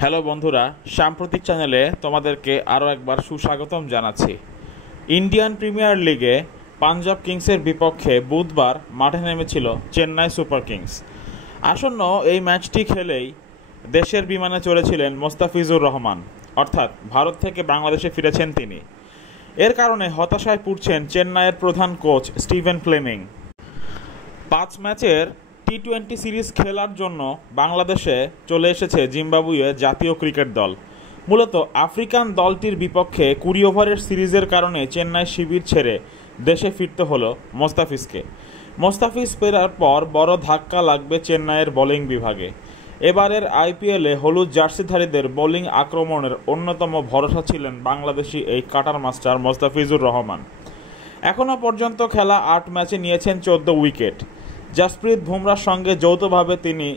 Hello বন্ধুরা, সাম্প্রতিক চ্যানেলে তোমাদেরকে আরও একবার সুস্বাগতম জানাচ্ছি। ইন্ডিয়ান প্রিমিয়ার লিগে পাঞ্জাব কিংসের বিপক্ষে বুধবার মাঠে নেমেছিল চেন্নাই সুপার কিংস। আসন্ন এই ম্যাচটি খেলেই দেশের বিমানে চলেছিলেন মোস্তাফিজুর রহমান, অর্থাৎ ভারত থেকে বাংলাদেশে ফিরেছেন তিনি। এর কারণে হতাশায় পুড়ছেন চেন্নাইয়ের প্রধান কোচ স্টিভেন ফ্লেমিং। 5 ম্যাচের টি-20 সিরিজ খেলার জন্য বাংলাদেশে চলে এসেছে জিম্বাবুয়ে জাতীয় ক্রিকেট দল। মূলত আফ্রিকান দলটির বিপক্ষে 20 ওভারের সিরিজের কারণে চেন্নাই শিবির ছেড়ে দেশে ফিরতে হলো মোস্তাফিজকে। মোস্তাফিজ ফেরার পর বড় ধাক্কা লাগবে চেন্নাইয়ের বোলিং বিভাগে। এবারের আইপিএলে হলুদ জার্সিধারীদের বোলিং আক্রমণের অন্যতম ভরসা ছিলেন বাংলাদেশি এই কাটার মাস্টার মোস্তাফিজুর রহমান। এখনও পর্যন্ত খেলা 8 ম্যাচে নিয়েছেন 14 উইকেট। জাসপ্রীত বুমরার সঙ্গে যৌথভাবে তিনি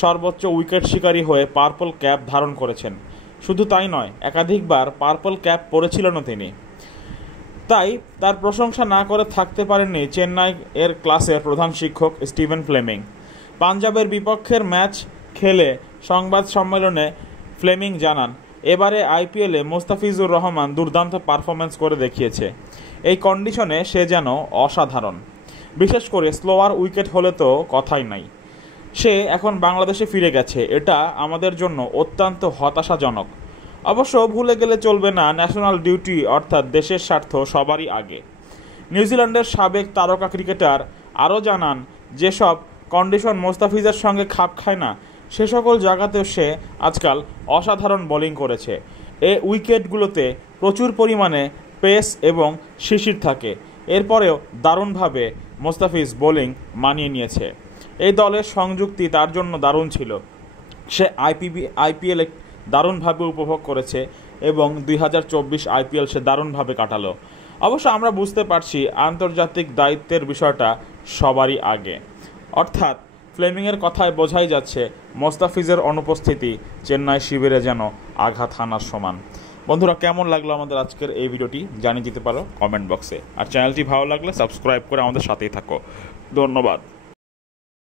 সর্বোচ্চ উইকেট শিকারী হয়ে পার্পল ক্যাপ ধারণ করেছেন। শুধু তাই নয়, একাধিকবার পার্পল ক্যাপ পরেছিলেনও তিনি। তাই তার প্রশংসা না করে থাকতে পারেননি চেন্নাই এর ক্লাসের প্রধান শিক্ষক স্টিভেন ফ্লেমিং। পাঞ্জাবের বিপক্ষের ম্যাচ খেলে সংবাদ সম্মেলনে ফ্লেমিং জানান, এবারে আইপিএলে মোস্তাফিজুর রহমান দুর্দান্ত পারফরম্যান্স করে দেখিয়েছে। এই কন্ডিশনে সে যেন অসাধারণ। বিশেষ করে স্লোয়ার উইকেট হলে তো কথাই নাই। সে এখন বাংলাদেশে ফিরে গেছে, এটা আমাদের জন্য অত্যন্ত হতাশাজনক। অবশ্য ভুলে গেলে চলবে না, ন্যাশনাল ডিউটি অর্থাৎ দেশের স্বার্থ সবারই আগে। নিউজিল্যান্ডের সাবেক তারকা ক্রিকেটার আরও জানান, যেসব কন্ডিশন মোস্তাফিজের সঙ্গে খাপ খায় না সে সকল জায়গাতেও সে আজকাল অসাধারণ বোলিং করেছে। এই উইকেটগুলোতে প্রচুর পরিমাণে পেস এবং শিশির থাকে, এরপরেও দারুণভাবে মোস্তাফিজ বোলিং মানিয়ে নিয়েছে। এই দলের সংযুক্তি তার জন্য দারুণ ছিল। সে আইপিএলে দারুণভাবে উপভোগ করেছে এবং 2024 আইপিএল সে দারুণভাবে কাটালো। অবশ্য আমরা বুঝতে পারছি আন্তর্জাতিক দায়িত্বের বিষয়টা সবারই আগে। অর্থাৎ ফ্লেমিংয়ের কথায় বোঝাই যাচ্ছে মোস্তাফিজের অনুপস্থিতি চেন্নাই শিবিরে যেন আঘাত হানার সমান। বন্ধুরা, কেমন লাগলো আমাদের আজকের এই ভিডিওটি জানিয়ে দিতে পারো কমেন্ট বক্সে। আর চ্যানেলটি ভালো লাগলে সাবস্ক্রাইব করে আমাদের সাথেই থাকো। ধন্যবাদ।